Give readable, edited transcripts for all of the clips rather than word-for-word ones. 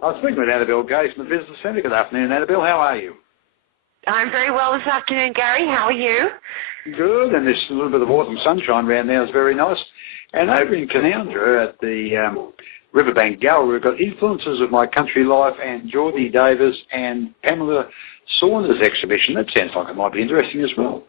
I was speaking with Annabelle Gaze from the Business Centre. Good afternoon, Annabelle. How are you? I'm very well this afternoon, Gary. How are you? Good, and there's a little bit of autumn sunshine around now. It's very nice. And over in Cowra at the Riverbank Gallery, we've got Influences of My Country Life and Geordie Davis and Pamela Saunders exhibition. That sounds like it might be interesting as well.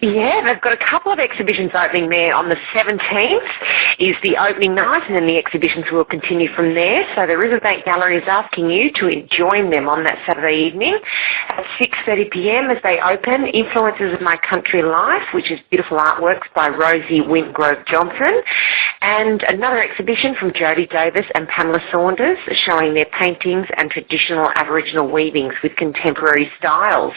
Yeah, they've got a couple of exhibitions opening there. On the 17th is the opening night, and then the exhibitions will continue from there. So the Riverbank Gallery is asking you to join them on that Saturday evening at 6:30 p.m. as they open Influences of My Country Life, which is beautiful artworks by Rosie Wintgrove Johnson, and another exhibition from Jodie Davis and Pamela Saunders showing their paintings and traditional Aboriginal weavings with contemporary styles.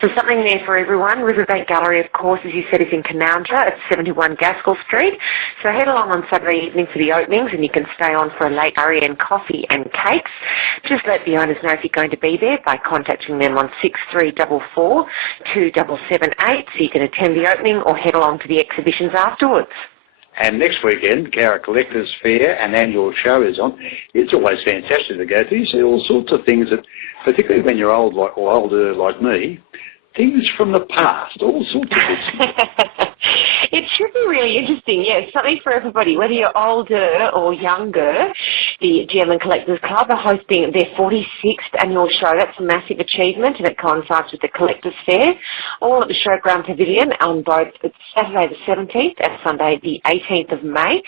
So something there for everyone. Riverbank Gallery, of course, as you said, is in Cowra at 71 Gaskell Street. So head along on Saturday evening for the openings, and you can stay on for a late curry and coffee and cakes. Just let the owners know if you're going to be there by contacting them on 6344 2778 so you can attend the opening or head along to the exhibitions afterwards. And next weekend, Cowra Collectors Fair and annual show is on. It's always fantastic to go to. You see all sorts of things that, particularly when you're old or older like me, things from the past, all sorts of things. It should be really interesting, yes, something for everybody, whether you're older or younger. The Gem and Collectors Club are hosting their 46th annual show. That's a massive achievement, and it coincides with the Collectors Fair, all at the Showground Pavilion on both Saturday the 17th and Sunday the 18th of May.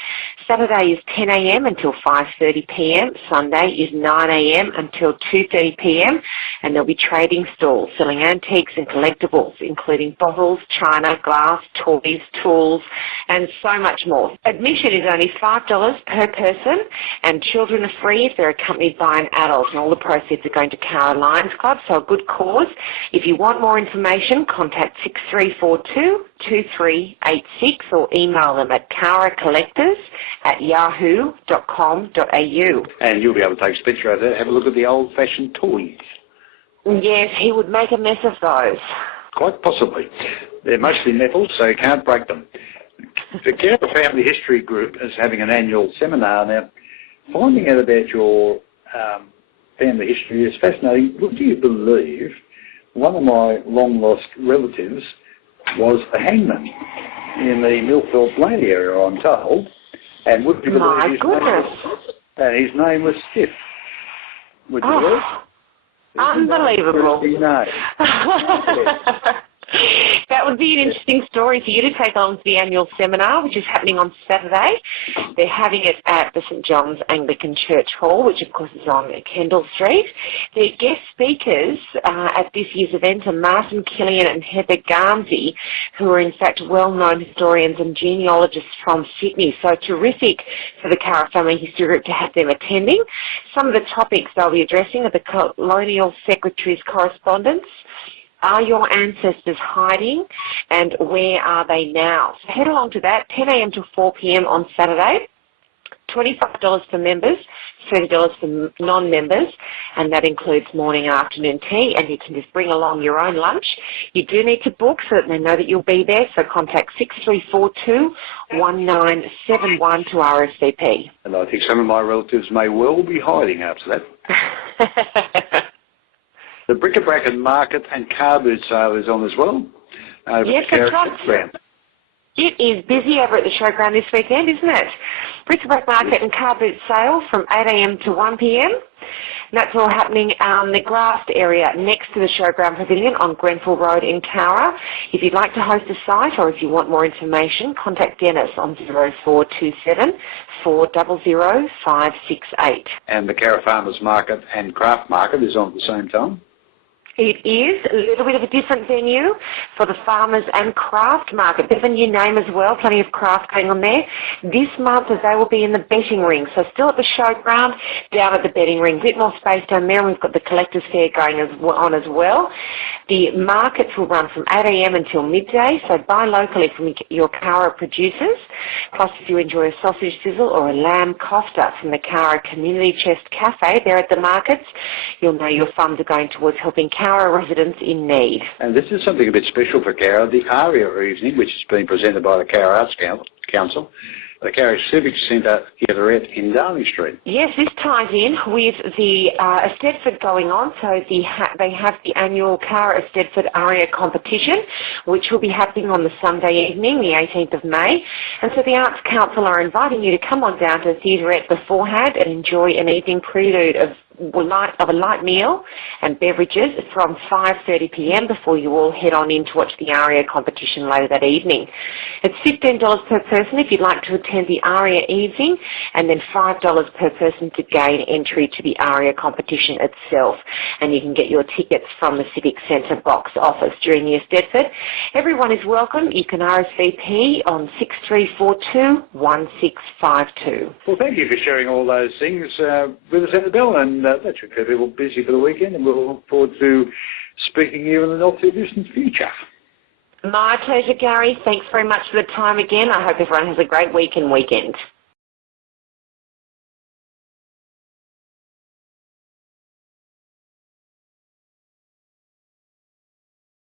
Saturday is 10 a.m. until 5:30 p.m. Sunday is 9 a.m. until 2:30 p.m. and there'll be trading stalls selling antiques and collectibles, including bottles, china, glass, toys, tools, and so much more. Admission is only $5 per person, and children are free if they're accompanied by an adult, and all the proceeds are going to Cowra Lions Club, so a good cause. If you want more information, contact 6342-2386 or email them at cowracollectors@yahoo.com.au. And you'll be able to take Spencer over there and have a look at the old-fashioned toys. Yes, he would make a mess of those. Quite possibly. They're mostly metal, so you can't break them. The Cowra Family History Group is having an annual seminar now. Finding out about your family history is fascinating. Would you believe one of my long-lost relatives was a hangman in the Milford Lane area, I'm told. And would you believe his name was Stiff? Would you believe? Unbelievable. No. That would be an interesting story for you to take on to the annual seminar, which is happening on Saturday. They're having it at the St John's Anglican Church Hall, which of course is on Kendall Street. Their guest speakers at this year's event are Martin Killian and Heather Garmsey, who are in fact well-known historians and genealogists from Sydney. So terrific for the Cowra Family History Group to have them attending. Some of the topics they'll be addressing are the Colonial Secretary's correspondence. Are your ancestors hiding, and where are they now? So head along to that, 10 a.m. to 4 p.m. on Saturday, $25 for members, $30 for non-members, and that includes morning and afternoon tea, and you can just bring along your own lunch. You do need to book so that they know that you'll be there, so contact 6342-1971 to RSVP. And I think some of my relatives may well be hiding after that. The Bric-a-Brac Market and car boot sale is on as well. Yes, that's right. It is busy over at the showground this weekend, isn't it? Bric-a-Brac Market and car boot sale from 8 a.m. to 1 p.m. And that's all happening in the grassed area next to the Showground Pavilion on Grenfell Road in Cowra. If you'd like to host a site or if you want more information, contact Dennis on 0427 400 568. And the Cowra Farmers Market and Craft Market is on at the same time? It is a little bit of a different venue for the Farmers and Craft Market. There's a new name as well, plenty of craft going on there. This month they will be in the betting ring, so still at the showground, down at the betting ring. A bit more space down there, and we've got the Collectors Fair going on as well. The markets will run from 8 a.m. until midday, so buy locally from your Cowra producers. Plus, if you enjoy a sausage sizzle or a lamb kofta from the Cowra Community Chest Cafe there at the markets, you'll know your funds are going towards helping Cowra residents in need. And this is something a bit special for Cowra, the ARIA evening, which is being presented by the Cowra Arts Council. the Cowra Civic Centre Gatherette in Darling Street. Yes, this ties in with the Eisteddfod going on. So they have the annual Cowra Eisteddfod Aria competition, which will be happening on the Sunday evening, the 18th of May. And so the Arts Council are inviting you to come on down to the theaterette beforehand and enjoy an evening prelude of a light meal and beverages from 5:30 p.m. before you all head on in to watch the ARIA competition later that evening. It's $15 per person if you'd like to attend the ARIA evening, and then $5 per person to gain entry to the ARIA competition itself. And you can get your tickets from the Civic Centre box office during the Eisteddfod. Everyone is welcome. You can RSVP on 6342-1652. Well, thank you for sharing all those things with us, Annabelle, and that should keep people busy for the weekend, and we'll look forward to speaking to you in the not-too-distant future. My pleasure, Gary. Thanks very much for the time again. I hope everyone has a great week and weekend.